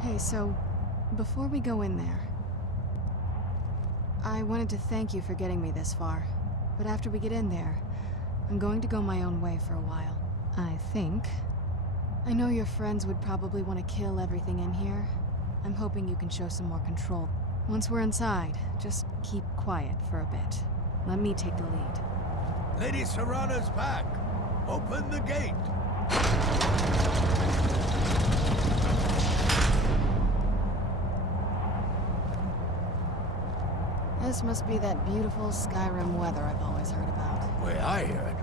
Hey, so, before we go in there, I wanted to thank you for getting me this far. But after we get in there, I'm going to go my own way for a while. I think. I know your friends would probably want to kill everything in here. I'm hoping you can show some more control. Once we're inside, just keep quiet for a bit. Let me take the lead. Lady Serana's back. Open the gate. This must be that beautiful Skyrim weather I've always heard about. Way I heard,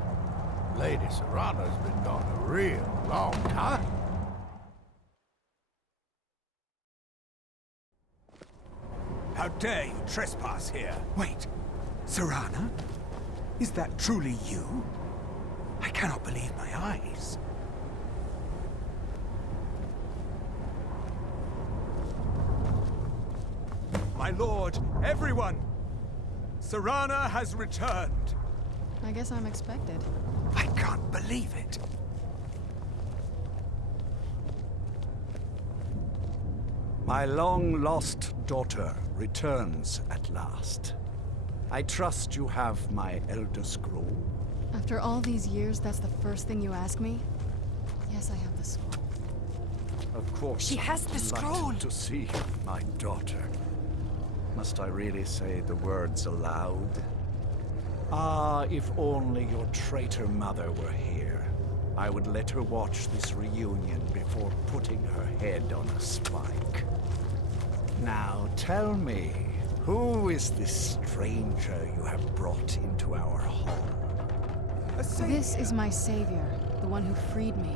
Lady Serana's been gone a real long time. How dare you trespass here? Wait, Serana? Is that truly you? I cannot believe my eyes. My lord, everyone! Serana has returned. I guess I'm expected. I can't believe it. My long-lost daughter returns at last. I trust you have my Elder Scroll. After all these years, that's the first thing you ask me? Yes, I have the scroll. Of course, She has the I'm scroll. delighted to see my daughter. Must I really say the words aloud? Ah, if only your traitor mother were here. I would let her watch this reunion before putting her head on a spike. Now tell me, who is this stranger you have brought into our home? This is my savior, the one who freed me.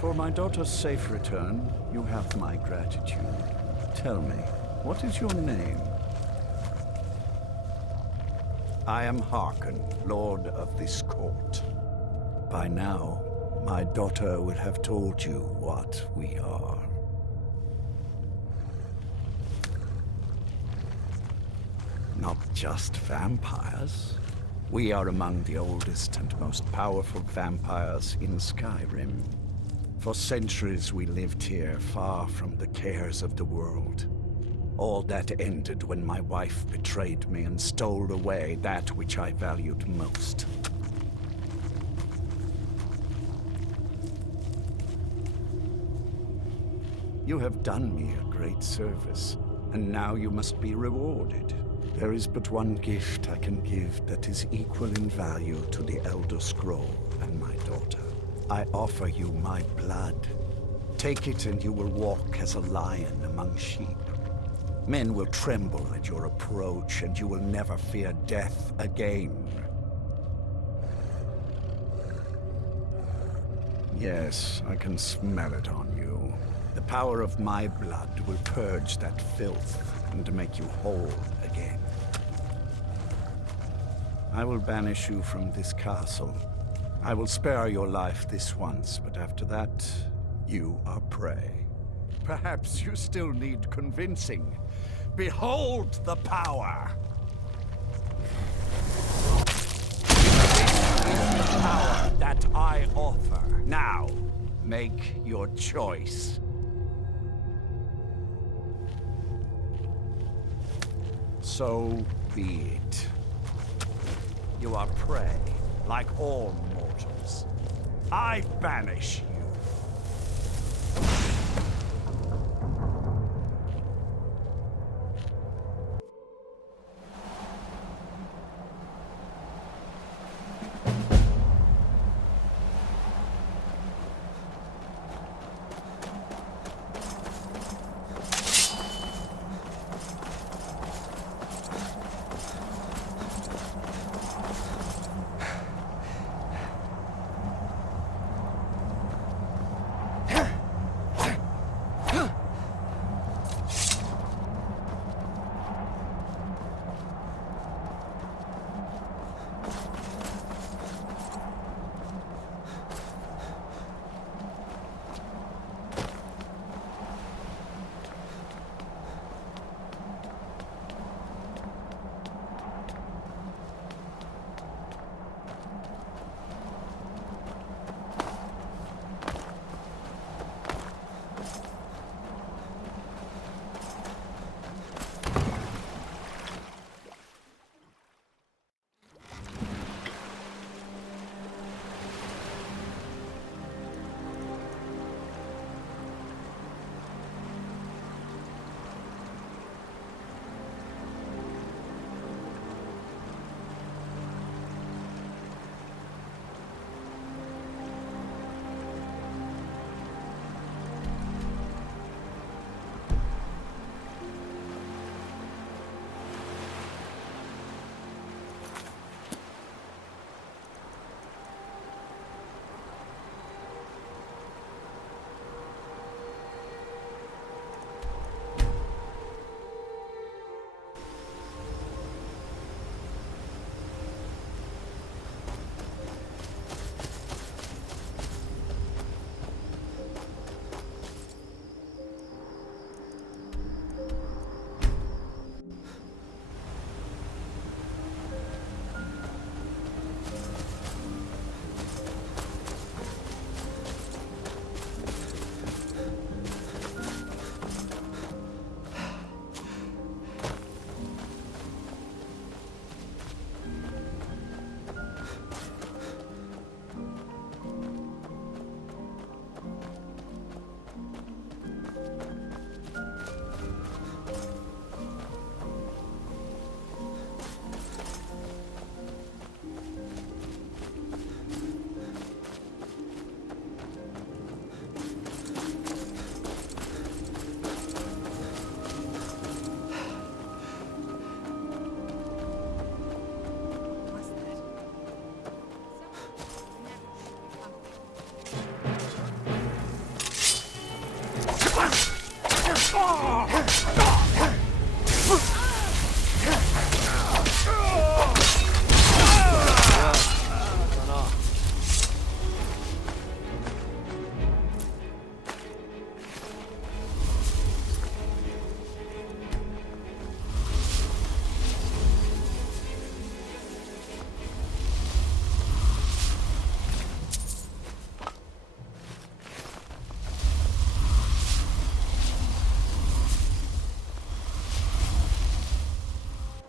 For my daughter's safe return, you have my gratitude. Tell me, what is your name? I am Harkon, Lord of this court. By now, my daughter would have told you what we are. Not just vampires. We are among the oldest and most powerful vampires in Skyrim. For centuries we lived here, far from the cares of the world. All that ended when my wife betrayed me and stole away that which I valued most. You have done me a great service, and now you must be rewarded. There is but one gift I can give that is equal in value to the Elder Scroll and my daughter. I offer you my blood. Take it and you will walk as a lion among sheep. Men will tremble at your approach, and you will never fear death again. Yes, I can smell it on you. The power of my blood will purge that filth and make you whole again. I will banish you from this castle. I will spare your life this once, but after that, you are prey. Perhaps you still need convincing. Behold the power! This is the power that I offer. Now, make your choice. So be it. You are prey, like all mortals. I banish you.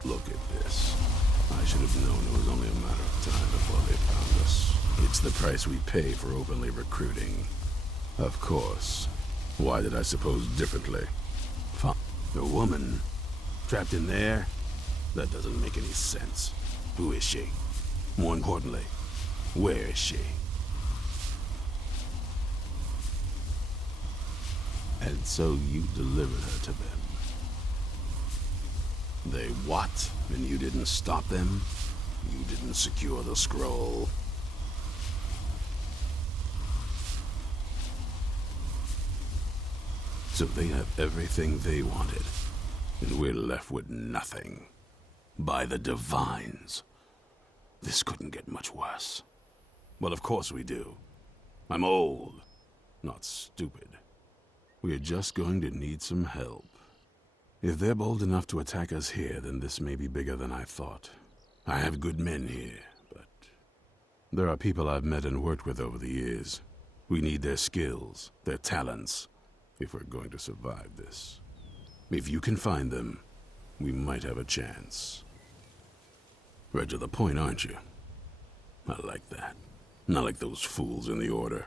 Look at this. I should have known it was only a matter of time before they found us. It's the price we pay for openly recruiting. Of course. Why did I suppose differently? A woman? Trapped in there? That doesn't make any sense. Who is she? More importantly, where is she? And so you delivered her to them. They what? And you didn't stop them? You didn't secure the scroll? So they have everything they wanted, and we're left with nothing. By the Divines. This couldn't get much worse. Well, of course we do. I'm old, not stupid. We're just going to need some help. If they're bold enough to attack us here, then this may be bigger than I thought. I have good men here, but there are people I've met and worked with over the years. We need their skills, their talents, if we're going to survive this. If you can find them, we might have a chance. Right to the point, aren't you? I like that. Not like those fools in the Order.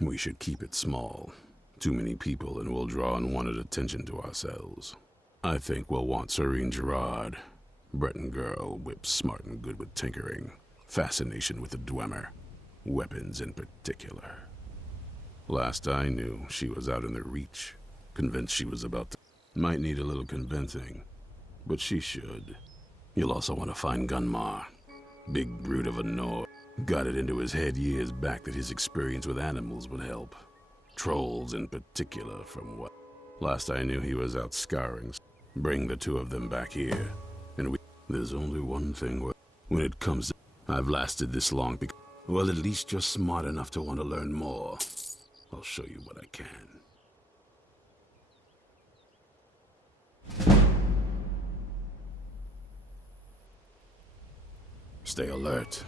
We should keep it small. Too many people and we'll draw unwanted attention to ourselves. I think we'll want Serene Gerard. Breton girl, whip smart and good with tinkering. Fascination with the Dwemer. Weapons in particular. Last I knew, she was out in the Reach. Convinced she was about to... Might need a little convincing. But she should. You'll also want to find Gunmar. Big brute of a Nord. Got it into his head years back that his experience with animals would help. Trolls in particular, from what... Last I knew he was out scouring. Bring the two of them back here. And there's only one thing when it comes to... I've lasted this long because... Well, at least you're smart enough to want to learn more. I'll show you what I can. Stay alert.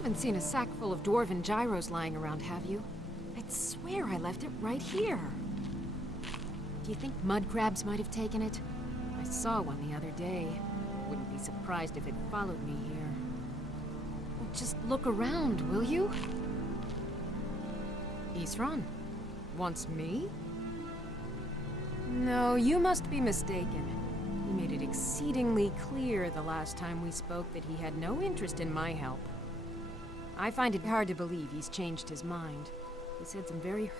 haven't seen a sack full of dwarven gyros lying around, have you? I'd swear I left it right here. Do you think mud crabs might have taken it? I saw one the other day. Wouldn't be surprised if it followed me here. Well, just look around, will you? Isran? Wants me? No, you must be mistaken. He made it exceedingly clear the last time we spoke that he had no interest in my help. I find it hard to believe he's changed his mind. He said some very...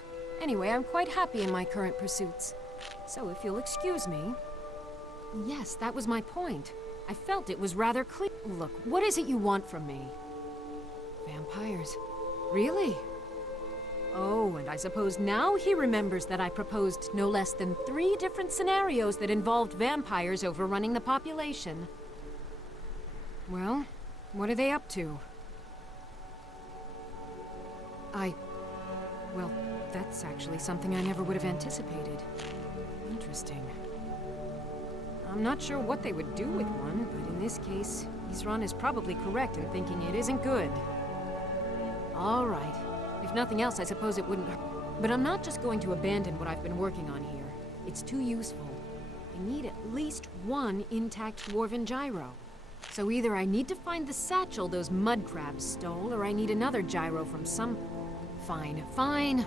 Anyway, I'm quite happy in my current pursuits. So if you'll excuse me... Yes, that was my point. I felt it was rather clear. Look, what is it you want from me? Vampires. Really? Oh, and I suppose now he remembers that I proposed no less than 3 different scenarios that involved vampires overrunning the population. Well, what are they up to? Well, that's actually something I never would have anticipated. Interesting. I'm not sure what they would do with one, but in this case, Isran is probably correct in thinking it isn't good. All right. If nothing else, I suppose it wouldn't hurt. But I'm not just going to abandon what I've been working on here. It's too useful. I need at least 1 intact dwarven gyro. So either I need to find the satchel those mud crabs stole, or I need another gyro from some... Fine, fine.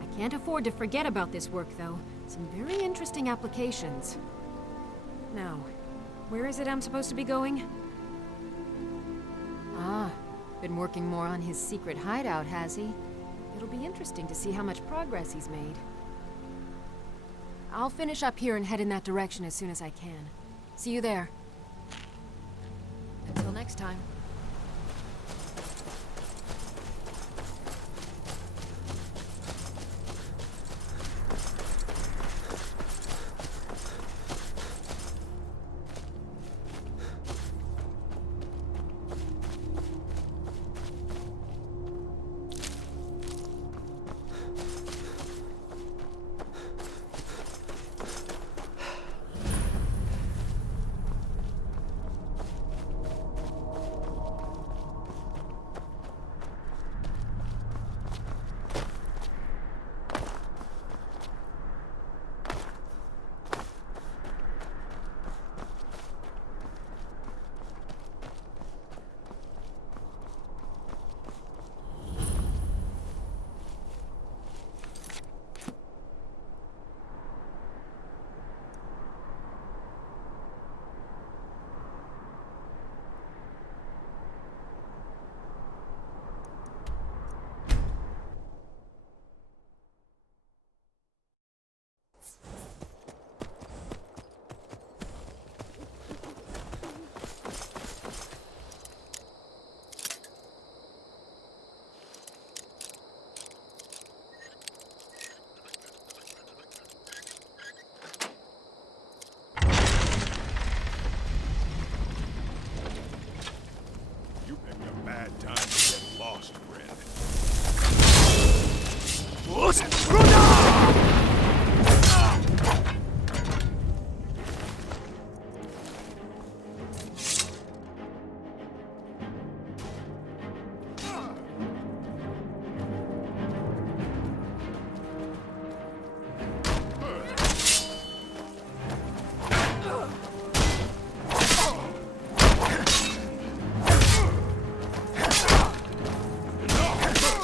I can't afford to forget about this work, though. Some very interesting applications. Now, where is it I'm supposed to be going? Ah, been working more on his secret hideout, has he? It'll be interesting to see how much progress he's made. I'll finish up here and head in that direction as soon as I can. See you there. Until next time.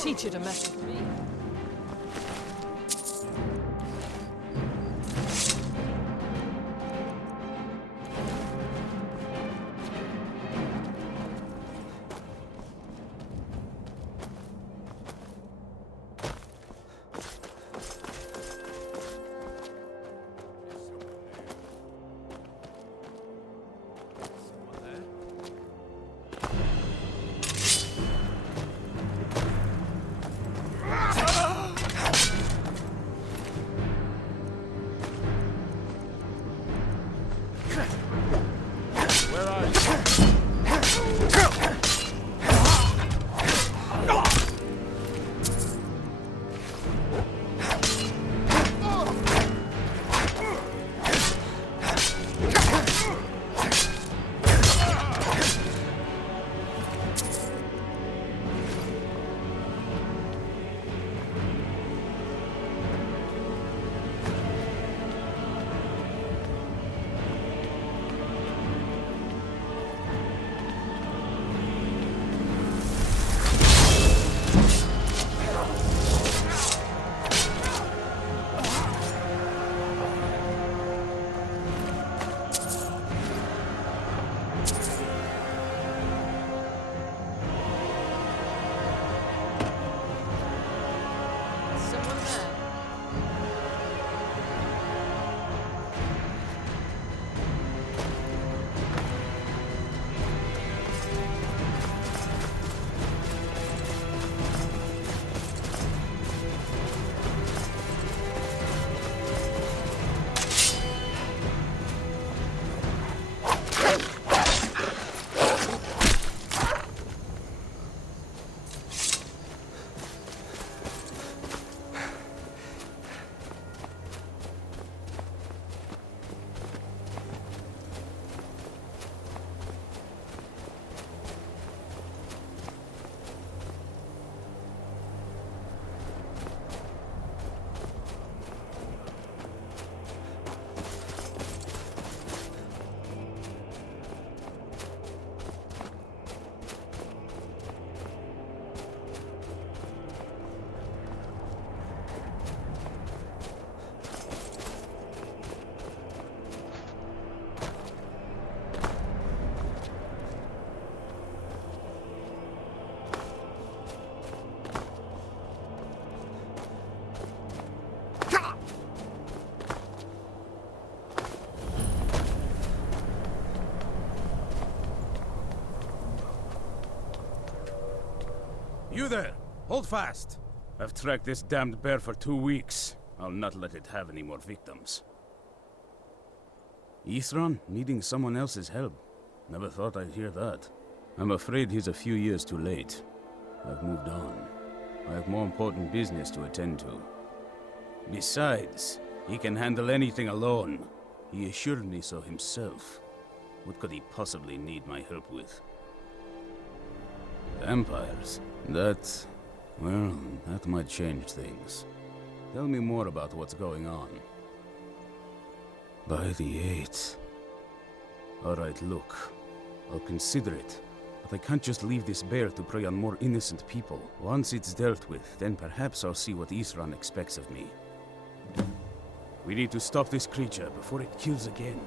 Teach you to mess with me. You there! Hold fast! I've tracked this damned bear for 2 weeks. I'll not let it have any more victims. Ithran needing someone else's help. Never thought I'd hear that. I'm afraid he's a few years too late. I've moved on. I have more important business to attend to. Besides, he can handle anything alone. He assured me so himself. What could he possibly need my help with? Vampires? That might change things. Tell me more about what's going on. By the 8th. Alright, look. I'll consider it. But I can't just leave this bear to prey on more innocent people. Once it's dealt with, then perhaps I'll see what Ithran expects of me. We need to stop this creature before it kills again.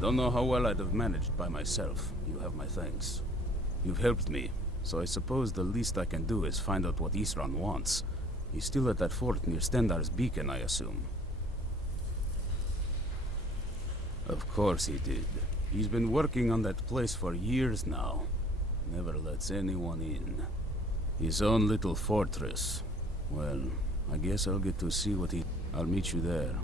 Don't know how well I'd have managed by myself. You have my thanks. You've helped me, so I suppose the least I can do is find out what Ithran wants. He's still at that fort near Stendar's beacon, I assume. Of course he did. He's been working on that place for years now. Never lets anyone in. His own little fortress. Well, I guess I'll get to see what he... I'll meet you there.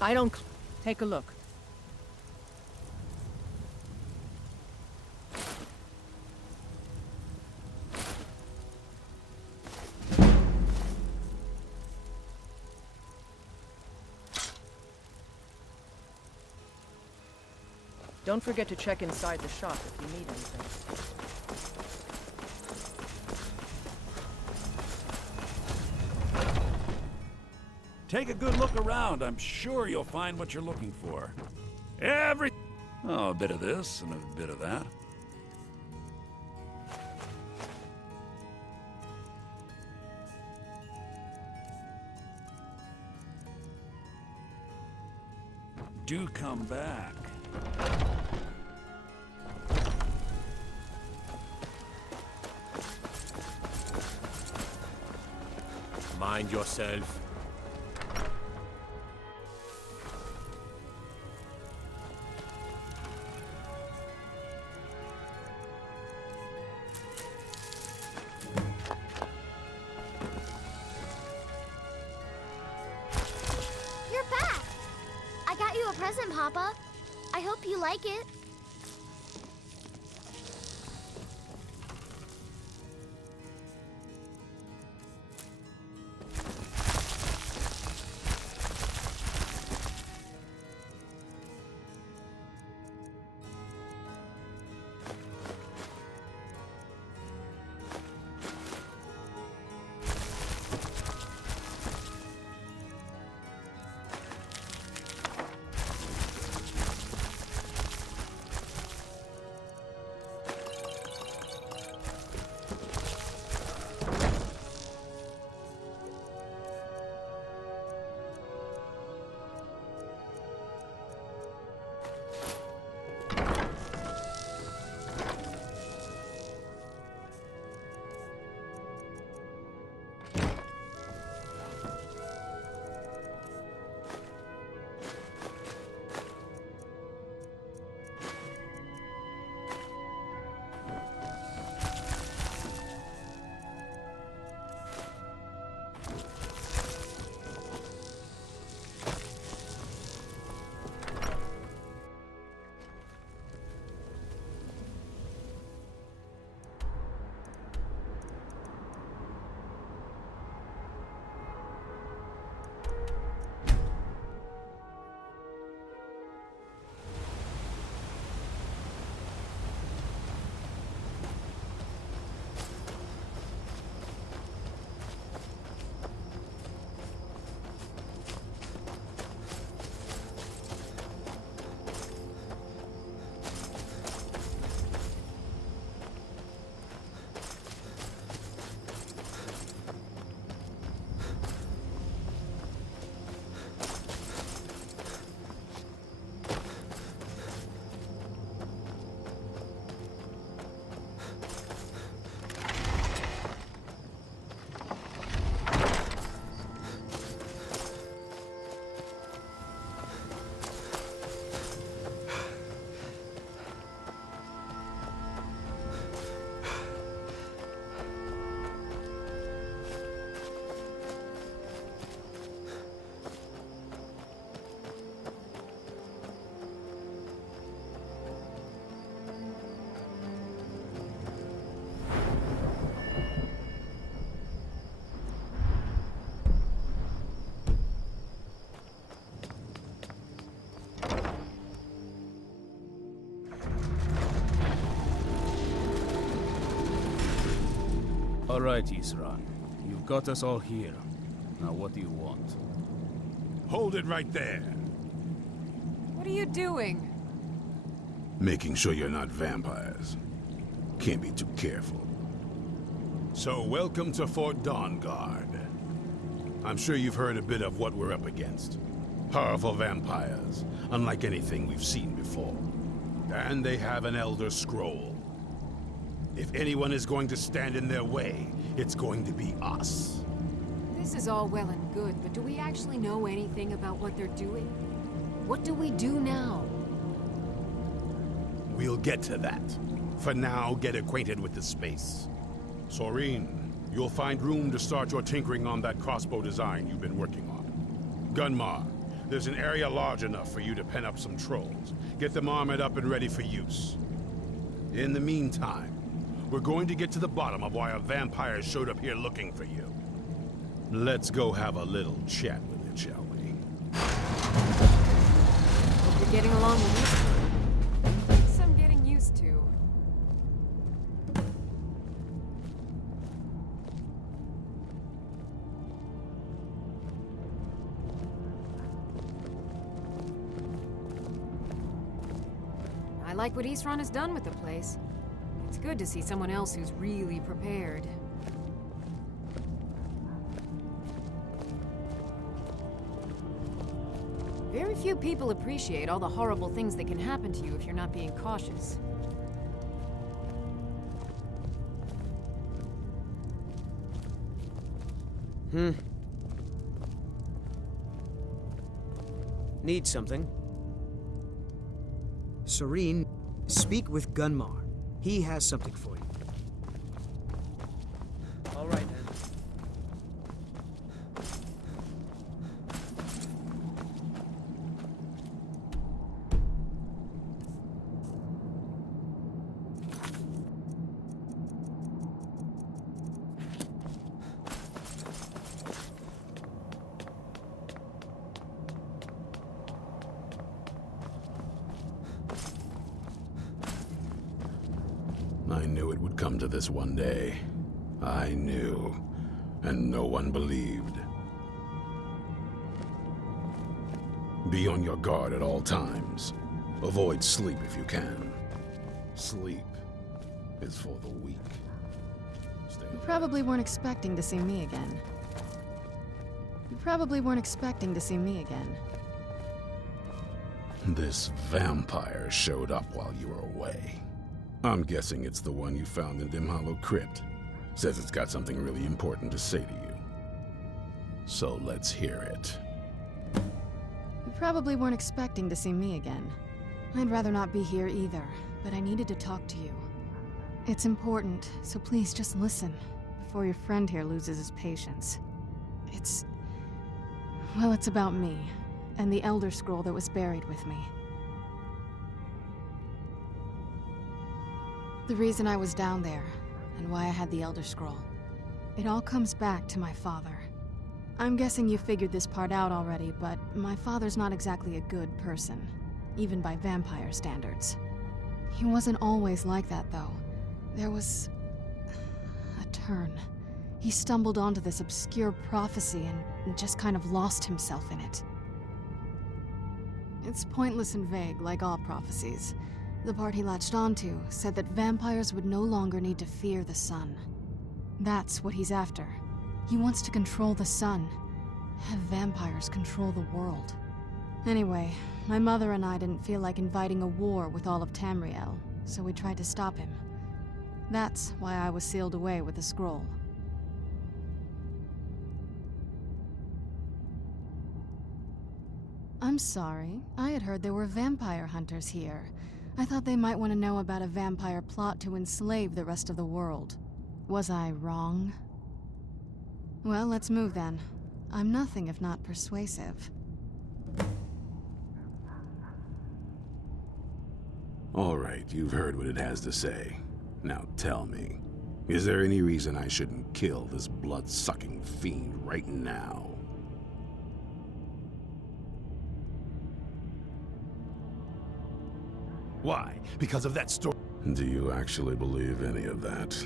I don't... Take a look. Don't forget to check inside the shop if you need anything. Take a good look around. I'm sure you'll find what you're looking for. Oh, a bit of this and a bit of that. Do come back. Mind yourself. You're back! I got you a present, Papa. I hope you like it. All right, Isran. You've got us all here. Now what do you want? Hold it right there. What are you doing? Making sure you're not vampires. Can't be too careful. So, welcome to Fort Dawnguard. I'm sure you've heard a bit of what we're up against. Powerful vampires, unlike anything we've seen before. And they have an Elder Scroll. If anyone is going to stand in their way, it's going to be us. This is all well and good, but do we actually know anything about what they're doing? What do we do now? We'll get to that. For now, get acquainted with the space. Soreen, you'll find room to start your tinkering on that crossbow design you've been working on. Gunmar, There's an area large enough for you to pen up some trolls. Get them armored up and ready for use. In the meantime, we're going to get to the bottom of why a vampire showed up here looking for you. Let's go have a little chat with it, shall we? Hope you're getting along with this. Things I'm getting used to. I like what Eastron has done with the place. It's good to see someone else who's really prepared. Very few people appreciate all the horrible things that can happen to you if you're not being cautious. Need something? Serene, speak with Gunmar. He has something for you. All right, then. I knew it would come to this one day. I knew, and no one believed. Be on your guard at all times. Avoid sleep if you can. Sleep is for the weak. You probably weren't expecting to see me again. This vampire showed up while you were away. I'm guessing it's the one you found in Dim Hollow Crypt. Says it's got something really important to say to you. So let's hear it. You probably weren't expecting to see me again. I'd rather not be here either, but I needed to talk to you. It's important, so please just listen, before your friend here loses his patience. It's about me, and the Elder Scroll that was buried with me. The reason I was down there, and why I had the Elder Scroll. It all comes back to my father. I'm guessing you figured this part out already, but my father's not exactly a good person, even by vampire standards. He wasn't always like that, though. There was a turn. He stumbled onto this obscure prophecy and just kind of lost himself in it. It's pointless and vague, like all prophecies. The part he latched onto said that vampires would no longer need to fear the sun. That's what he's after. He wants to control the sun. Have vampires control the world. Anyway, my mother and I didn't feel like inviting a war with all of Tamriel, so we tried to stop him. That's why I was sealed away with the scroll. I'm sorry. I had heard there were vampire hunters here. I thought they might want to know about a vampire plot to enslave the rest of the world. Was I wrong? Well, let's move then. I'm nothing if not persuasive. All right, you've heard what it has to say. Now tell me, is there any reason I shouldn't kill this blood-sucking fiend right now? Why? Because of that story? Do you actually believe any of that?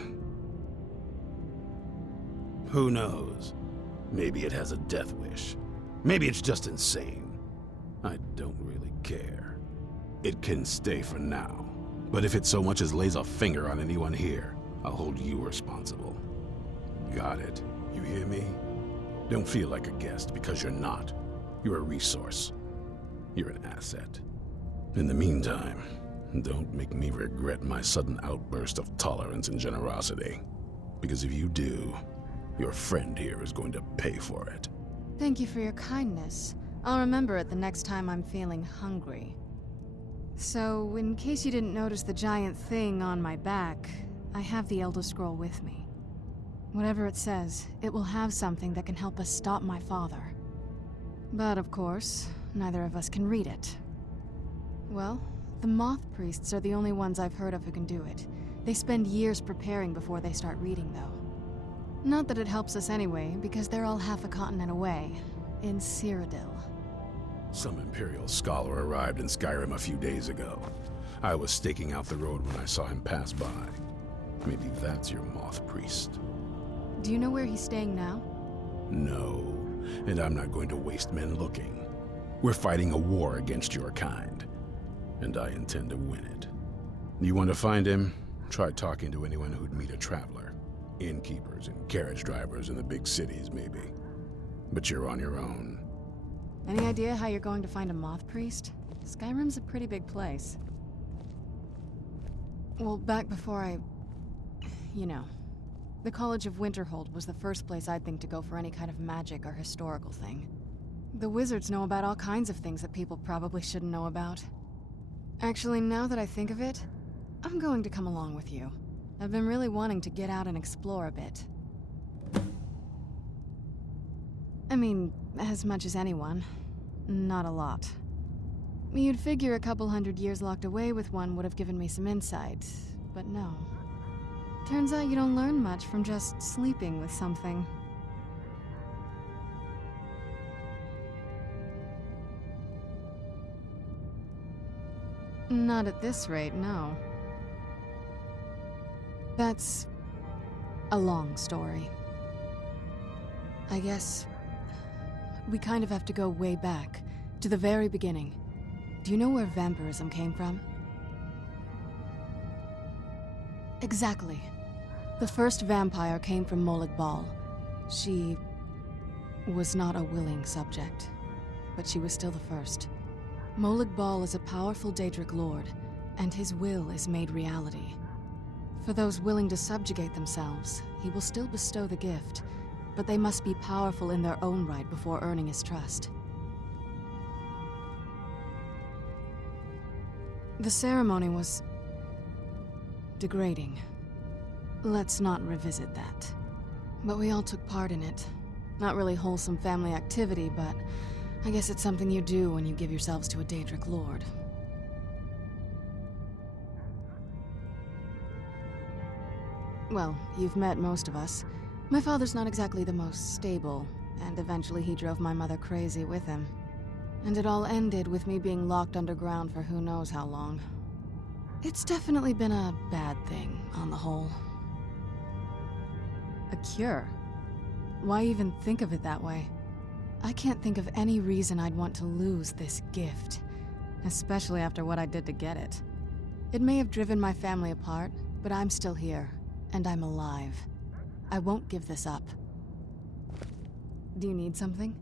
Who knows? Maybe it has a death wish. Maybe it's just insane. I don't really care. It can stay for now. But if it so much as lays a finger on anyone here, I'll hold you responsible. Got it? You hear me? Don't feel like a guest, because you're not. You're a resource. You're an asset. In the meantime, don't make me regret my sudden outburst of tolerance and generosity. Because if you do, your friend here is going to pay for it. Thank you for your kindness. I'll remember it the next time I'm feeling hungry. So, in case you didn't notice the giant thing on my back, I have the Elder Scroll with me. Whatever it says, it will have something that can help us stop my father. But of course, neither of us can read it. Well, the Moth Priests are the only ones I've heard of who can do it. They spend years preparing before they start reading, though. Not that it helps us anyway, because they're all half a continent away, in Cyrodiil. Some Imperial scholar arrived in Skyrim a few days ago. I was staking out the road when I saw him pass by. Maybe that's your Moth Priest. Do you know where he's staying now? No, and I'm not going to waste men looking. We're fighting a war against your kind, and I intend to win it. You want to find him? Try talking to anyone who'd meet a traveler. Innkeepers and carriage drivers in the big cities, maybe. But you're on your own. Any idea how you're going to find a Moth Priest? Skyrim's a pretty big place. Well, back before you know, the College of Winterhold was the first place I'd think to go for any kind of magic or historical thing. The wizards know about all kinds of things that people probably shouldn't know about. Actually, now that I think of it, I'm going to come along with you. I've been really wanting to get out and explore a bit. I mean, as much as anyone. Not a lot. You'd figure a couple hundred years locked away with one would have given me some insight, but no. Turns out you don't learn much from just sleeping with something. Not at this rate, no. That's a long story. I guess we kind of have to go way back, to the very beginning. Do you know where vampirism came from? Exactly. The first vampire came from Molag Bal. She was not a willing subject, but she was still the first. Molag Bal is a powerful Daedric lord, and his will is made reality. For those willing to subjugate themselves, he will still bestow the gift, but they must be powerful in their own right before earning his trust. The ceremony was degrading. Let's not revisit that. But we all took part in it. Not really wholesome family activity, but I guess it's something you do when you give yourselves to a Daedric lord. Well, you've met most of us. My father's not exactly the most stable, and eventually he drove my mother crazy with him. And it all ended with me being locked underground for who knows how long. It's definitely been a bad thing, on the whole. A cure? Why even think of it that way? I can't think of any reason I'd want to lose this gift, especially after what I did to get it. It may have driven my family apart, but I'm still here, and I'm alive. I won't give this up. Do you need something?